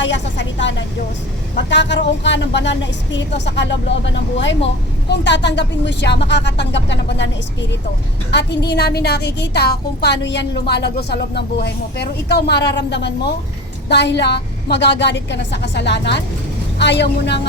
mananampalataya sa salita ng Diyos. Magkakaroon ka ng banal na espiritu sa kaloob-looban ng buhay mo. Kung tatanggapin mo siya, makakatanggap ka ng banal na espiritu. At hindi namin nakikita kung paano yan lumalago sa loob ng buhay mo. Pero ikaw mararamdaman mo dahil magagalit ka na sa kasalanan. Ayaw mo nang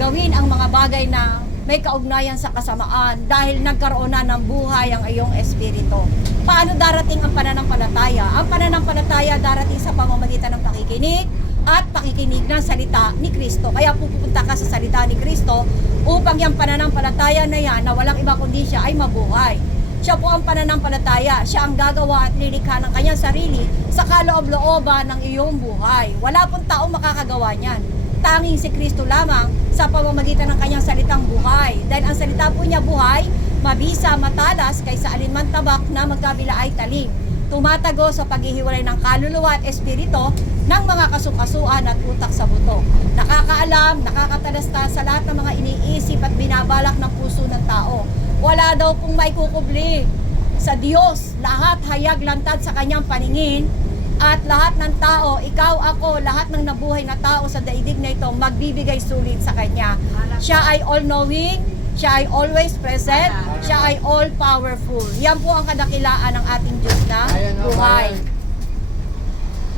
gawin ang mga bagay na may kaugnayan sa kasamaan dahil nagkaroon na ng buhay ang iyong espiritu. Paano darating ang pananampalataya? Ang pananampalataya darating sa pamamagitan ng pakikinig at pakikinig ng salita ni Kristo. Kaya pupunta ka sa salita ni Kristo upang yung pananampalataya na yan na walang iba kundi siya ay mabuhay. Siya po ang pananampalataya. Siya ang gagawa at lilikha ng kanyang sarili sa kaloob-looban ng iyong buhay. Wala pong taong makakagawa niyan. Tanging si Kristo lamang sa pamamagitan ng kanyang salitang buhay. Dahil ang salita po niya buhay, mabisa, matalas, kaysa alinman tabak na magkabila ay talim. Tumatago sa paghihiwalay ng kaluluwa at espiritu ng mga kasukasuan at utak sa buto. Nakakaalam, nakakatalasta sa lahat ng mga iniisip at binabalak ng puso ng tao. Wala daw pong may kukubli sa Diyos. Lahat hayag lantad sa kanyang paningin. At lahat ng tao, ikaw, ako, lahat ng nabuhay na tao sa daigdig na ito, magbibigay sulit sa Kanya. Siya ay all-knowing, siya ay always present, siya ay all-powerful. Yan po ang kadakilaan ng ating Diyos na buhay.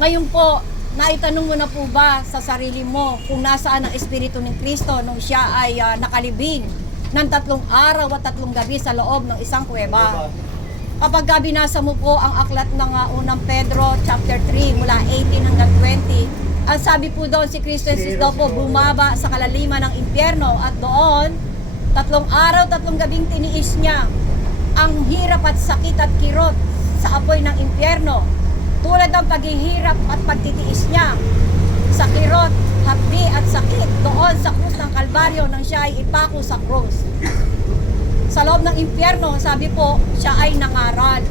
Ngayon po, naitanong mo na po ba sa sarili mo kung nasaan ang Espiritu ng Kristo nung siya ay nakalibing ng 3 araw at 3 gabi sa loob ng isang kuweba? Kapag binasa mo po ang aklat ng unang Pedro chapter 3 mula 18 hanggang 20, ang sabi po doon si Kristo Jesus daw po bumaba sa kalaliman ng impyerno at doon 3 araw, 3 gabing tiniis niya ang hirap at sakit at kirot sa apoy ng impyerno. Tulad ng paghihirap at pagtitiis niya sa kirot, hapdi at sakit doon sa krus ng Kalbaryo nang siya ay ipako sa krus. Sa loob ng impyerno, sabi po, siya ay nangaral.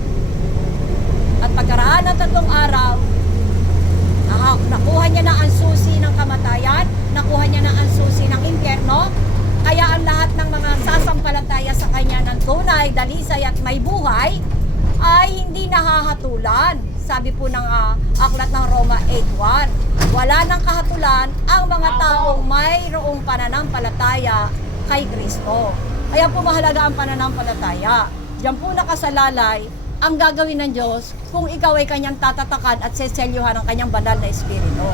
At pagkaraan ng 3 araw, nakuha niya na ang susi ng kamatayan, nakuha niya na ang susi ng impyerno, kaya ang lahat ng mga sasampalataya sa kanya ng tunay, dalisay at may buhay, ay hindi nahahatulan. Sabi po ng aklat ng Roma 8:1. Wala nang kahatulan ang mga taong mayroong pananampalataya kay Kristo. Kaya po mahalaga ang pananampalataya. Diyan po nakasalalay ang gagawin ng Diyos kung ikaw ay kanyang tatatakan at seselyuhan ng kanyang banal na espiritu.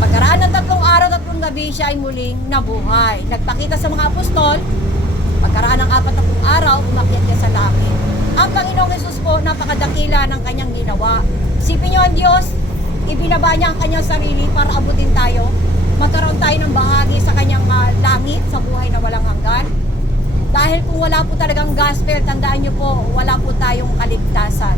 Pagkaraan ng 3 araw at 3 gabi, siya ay muling nabuhay. Nagpakita sa mga apostol, pagkaraan ng 40 araw, umakyat niya sa langit. Ang Panginoong Hesus po, napakadakila ng kanyang ginawa. Isipin niyo ang Diyos, ibinaba niya ang kanyang sarili para abutin tayo. Magkaroon tayo ng bahagi sa kanyang langit, sa buhay na walang hanggan. Dahil kung wala po talagang gospel, tandaan niyo po, wala po tayong kaligtasan.